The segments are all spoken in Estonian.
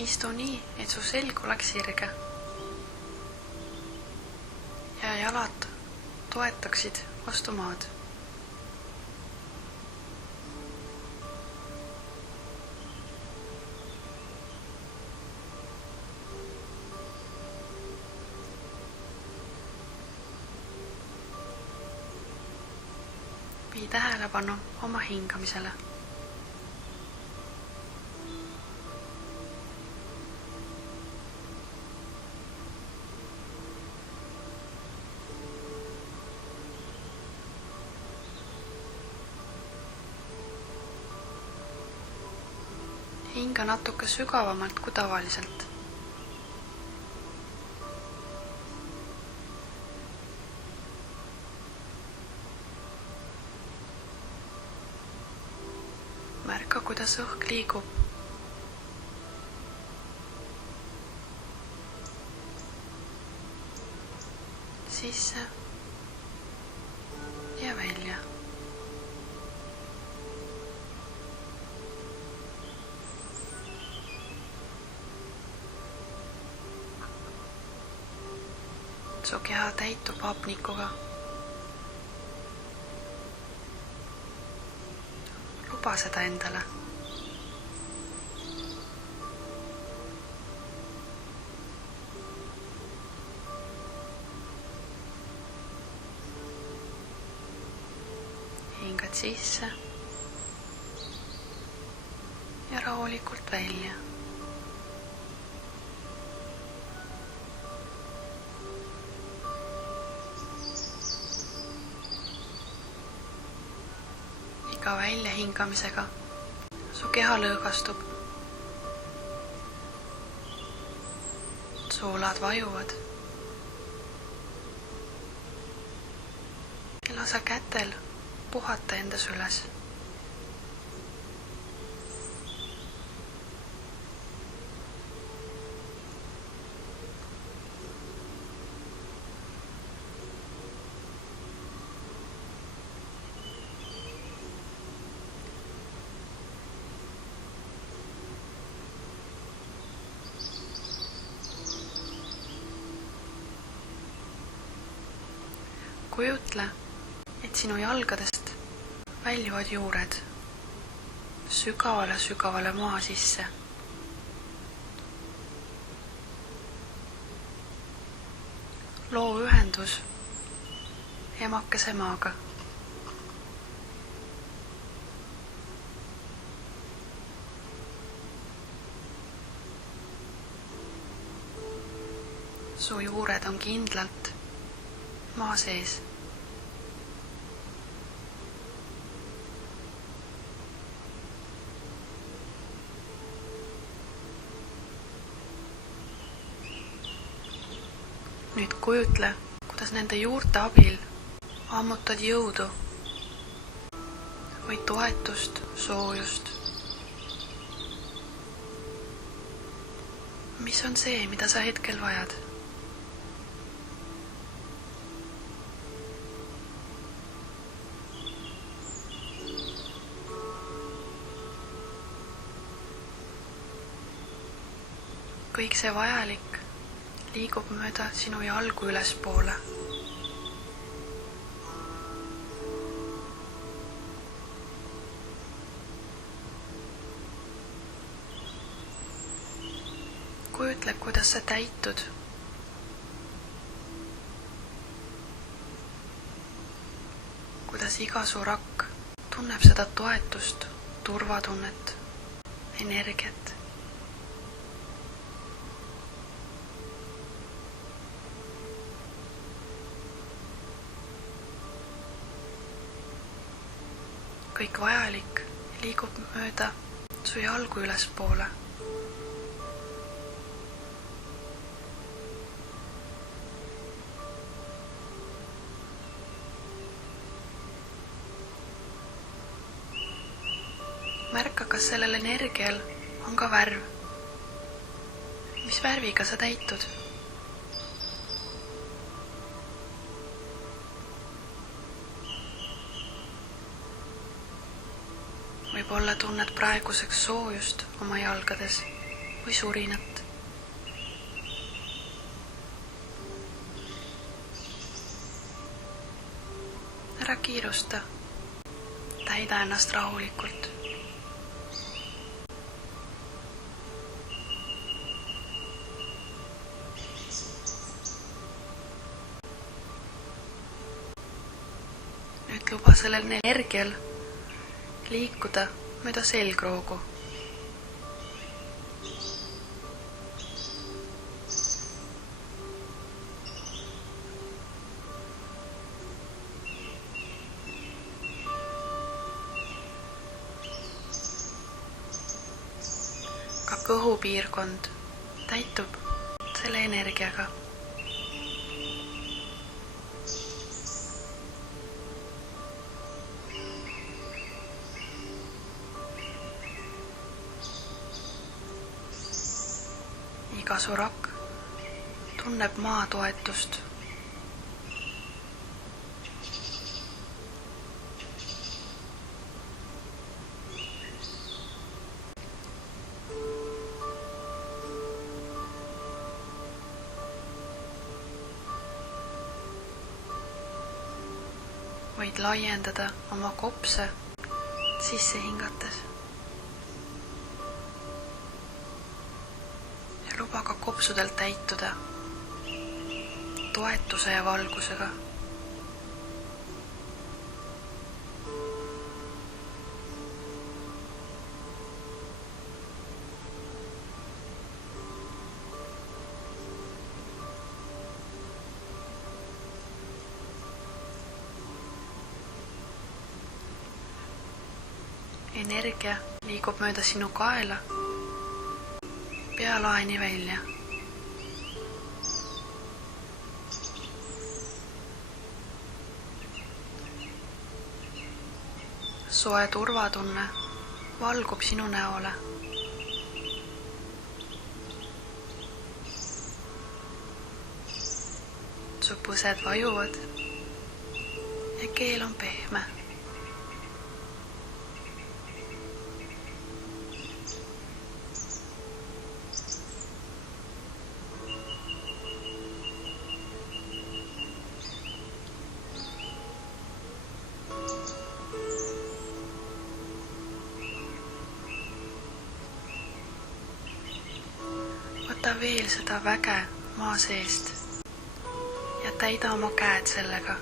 Istu nii, et su selg oleks sirge ja jalad toetaksid vastu maad. Vii tähelepanu oma hingamisele. Hinga natuke sügavamalt kui tavaliselt. Märka, kuidas õhk liigub. Sisse ja välja. Su keha täitub hapnikuga. Luba seda endale. Hingad sisse ja rahulikult välja. Iga väljahingamisega su keha lõõgastub. Soolad vajuvad. Ja lase kätel puhata endas üles. Kujutle, et sinu jalgadest väljuvad juured sügavale maa sisse. Loo ühendus emakese maaga. Su juured on kindlalt maa sees. Nüüd kujutle, kuidas nende juurte abil ammutad jõudu või toetust, soojust. Mis on see, mida sa hetkel vajad? Kõik see vajalik liigub mööda sinu jalgu ülespoole. Kujutle, kuidas sa täitud. Kuidas iga su rakk tunneb seda toetust, turvatunnet, energiat. Kõik vajalik liigub mööda su jalgu ülespoole. Märka, kas sellel energial on ka värv. Mis värviga sa täitud? Võib-olla tunned praeguseks soojust oma jalgades või surinat. Ära kiirusta, täida ennast rahulikult. Nüüd luba sellel energial liikuda mööda selgroogu. Ka kõhupiirkond täitub selle energiaga. Iga surak tunneb maa toetust. Võid laiendada oma kopse sisse hingates. Luba ka kopsudelt täituda toetuse ja valgusega. Energia liigub mööda sinu kaela pealaeni välja. Soe turvatunne valgub sinu näole. Su põsed vajuvad ja keel on pehme. Võta veel seda väge maa seest ja täida oma käed sellega.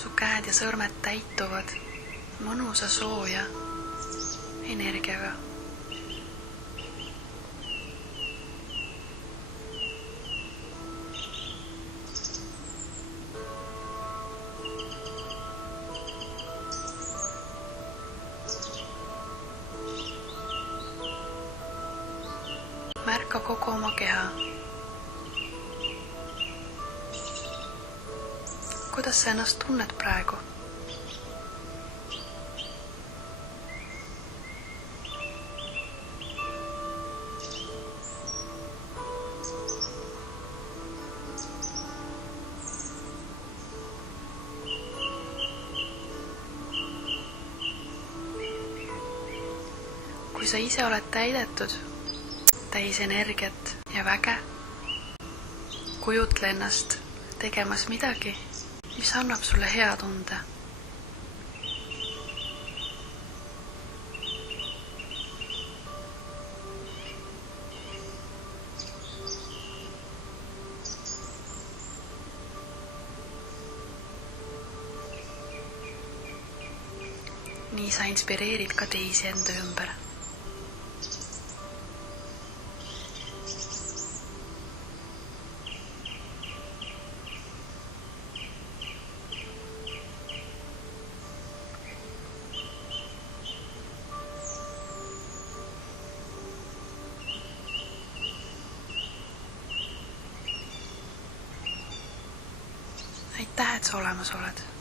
Su käed ja sõrmed täituvad mõnusa sooja energiaga. Märka kogu oma keha. Kuidas sa ennast tunned praegu? Kui sa ise oled täidetud, täis energiat ja väge, kujutle ennast tegemas midagi, mis annab sulle hea tunde. Nii sa inspireerid ka teisi enda ümber. Aitäh, et sa olemas oled.